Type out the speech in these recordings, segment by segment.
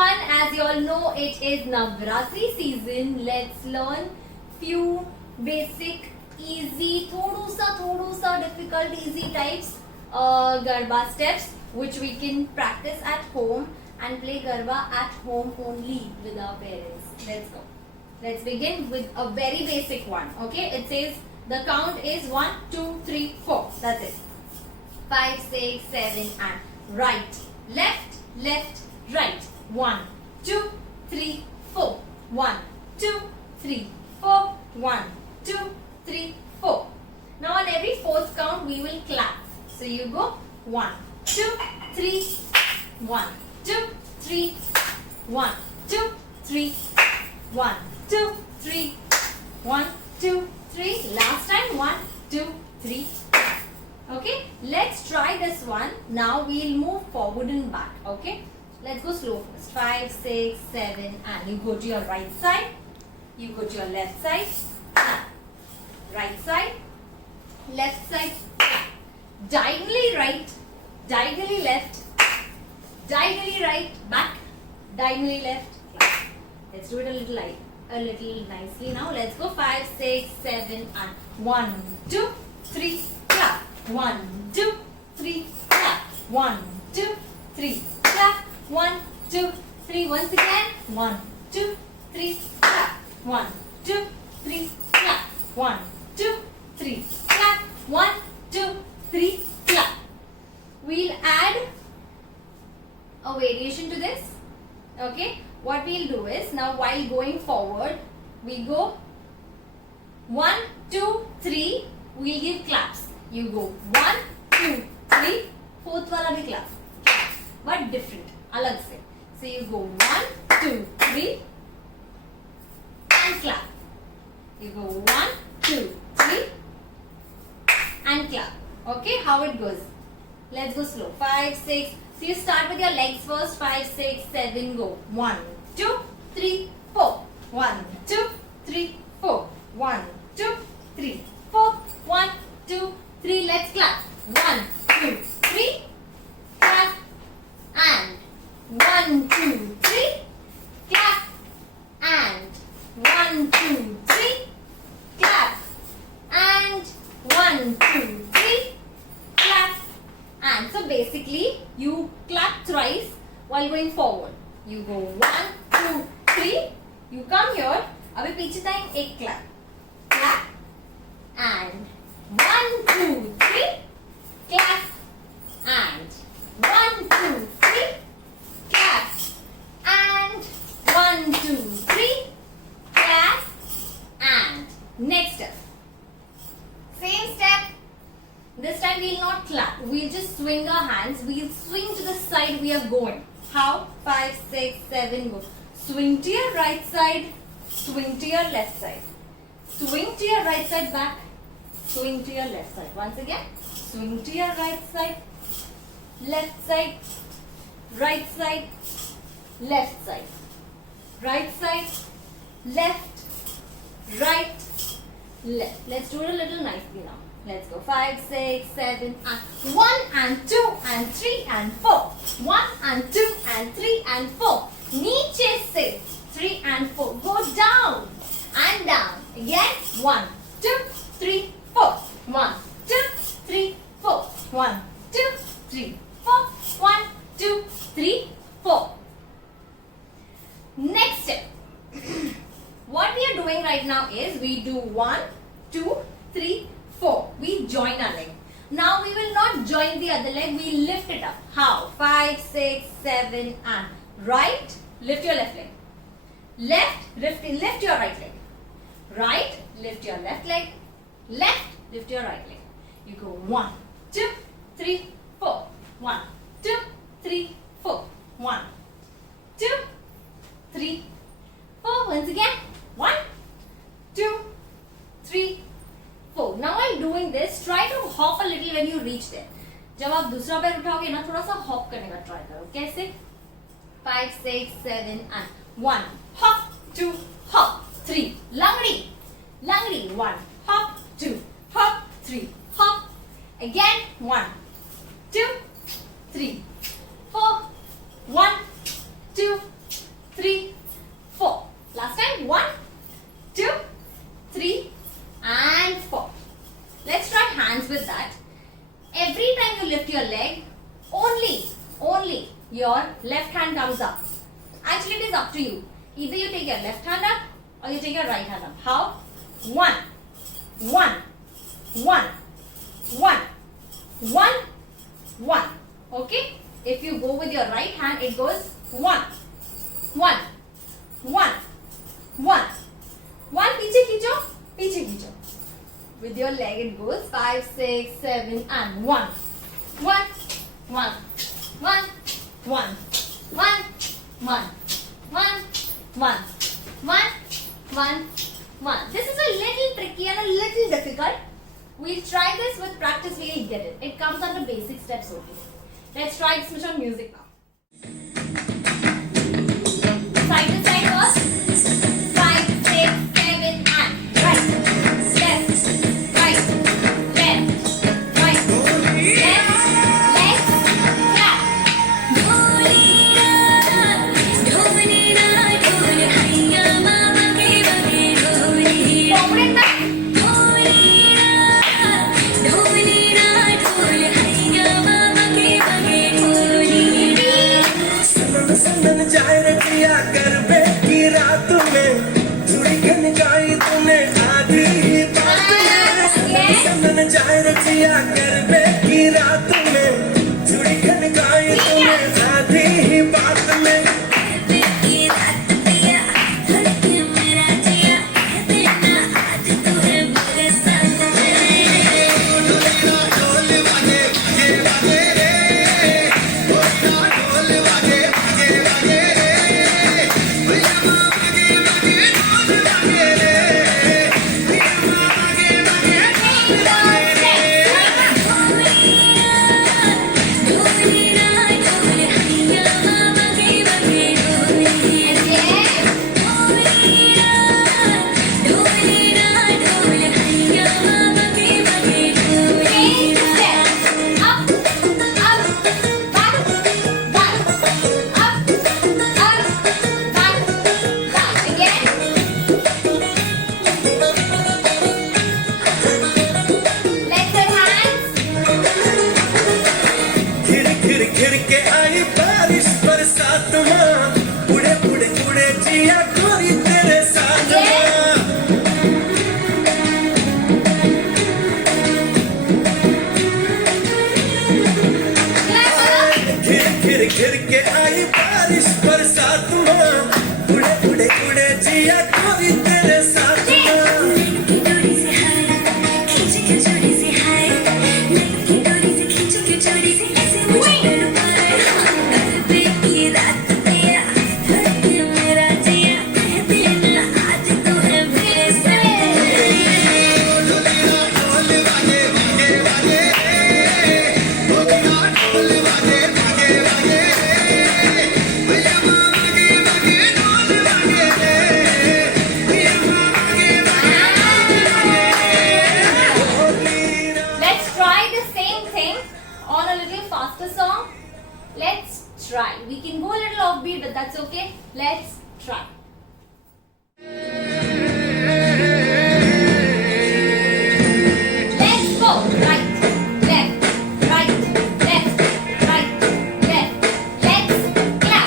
everyone, as you all know, it is Navratri season. Let's learn few basic, easy, thoda sa difficult, easy types Garba steps which we can practice at home and play Garba at home only with our parents. Let's go. Let's begin with a very basic one. Okay, it says the count is 1, 2, 3, 4. That's it. 5, 6, 7 and right, left, left, right. 1, 2, 3, 4. 1, 2, 3, 4. 1, 2, 3, 4. Now on every fourth count we will clap. So you go 1, 2, 3, 1, 2, 3, 1, 2, 3, 1, 2, 3, 1, 2, 3. Last time 1, 2, 3. Okay, let's try this one. Now we'll move forward and back. Okay, let's go slow first. 5, 6, 7 and you go to your right side. You go to your left side. Right side. Left side. Diagonally right. Diagonally left. Diagonally right. Back. Diagonally left. Let's do it a little nicely now. Let's go 5, 6, 7 and 1, 2, 3, clap. 1, 2, 3, clap. 1, 2, 3, clap. 1, 2, 3. Once again. 1, 2, 3, clap. 1, 2, 3, clap. 1, 2, 3, clap. 1, 2, 3, clap. We'll add a variation to this. Okay. What we'll do is, now while going forward, we go 1, 2, 3, we'll give claps. You go 1, 2, 3, fourth wala bhi clap. But different, alag se. So you go 1, 2, 3 and clap. You go 1, 2, 3 and clap. Okay, how it goes? Let's go slow. 5, 6. So you start with your legs first. 5, 6, 7, go. 1, 2, 3, 4. 1, 2, 3, 4. 1, 2, 3, 4. 1, 2, 3. Let's clap. 1, 2, 3. Clap. And 1, 2, 3. Clap. And 1, 2, 3. Clap. And 1, 2, 3. Clap. And so basically you clap thrice while going forward. You go 1, 2, 3. You come here. अभी पीछे time एक clap. Clap. And 1, 2, 3. Clap. And 1, 2, 3. Clap. And 1, 2, 3. Clap. And next step. Same step. This time we will not clap. We will just swing our hands. We will swing to the side we are going. How? 5, 6, 7, go. Swing to your right side. Swing to your left side. Swing to your right side back. Swing to your left side. Once again. Swing to your right side. Left side. Right side. Left side. Right side. Left. Right. Left. Let's do it a little nicely now. Let's go 5, 6, 7 and 1 and 2 and 3 and 4. 1 and 2 and 3 and 4. Niche se 3 and 4. Go down and down. Again 1, 2, 3, 4. 1, 2, 3, 4. 1, 2, 3, 4. 1, 2, 3, 4. Next step. What we are doing right now is we do 1, 2, 3, 4. We join our leg. Now we will not join the other leg. We lift it up. How? 5, 6, 7 and right. Lift your left leg. Left. Lift your right leg. Right. Lift your left leg. Left. Lift your right leg. You go 1, 2, 3, 4. 1, 2, 3, 4. 1, 2, 3, 4. Once again. 1, 2, 3, 4. Now while doing this, try to hop a little when you reach there. जब आप दूसरा पैर उठाओगे ना, थोड़ा सा hop करने का try करो. कैसे? 5, 6, 7 and 1 hop, 2 hop, 3 langdi, langdi. 1 hop, 2 hop, 3 hop. Again 1, 2, 3, 4. 1, 2, your left hand comes up. Actually, it is up to you. Either you take your left hand up or you take your right hand up. How? 1, 1, 1, 1, 1, 1. Okay? If you go with your right hand, it goes 1, 1, 1, 1. 1, पीछे खींचो, पीछे खींचो. With your leg it goes 5, 6, 7 and 1. 1, 1, 1, 1, 1, 1, 1, 1, 1, 1, 1. This is a little tricky and a little difficult. We'll try this with practice, we'll get it. It comes under basic steps only. Let's try this with some music now. Side to side first. 5, 6, 7 and right, left, right, left, right, left, left, clap. Forward and back. संदन जाए रतिया गरबे की रात में जुड़ी gun गाई तूने आधी बात में संदन जाए रतिया गरबे की रात में जुड़ी गन गाई तूने आधी बात में घिर के आई बारिश बरसात मां उड़े उड़े उड़े जिया गोरी तेरे साथ घिर के आई बारिश बरसात मां उड़े उड़े उड़े जिया गोरी तेरे साथ Let's try. We can go a little offbeat, but that's okay. Let's try. Let's go. Right, left, right, left, right, left. Let's clap.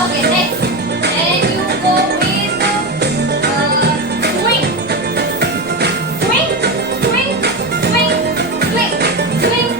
Okay, next. Then you go with swing. Swing, swing, swing, swing, swing.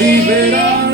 दिवेरा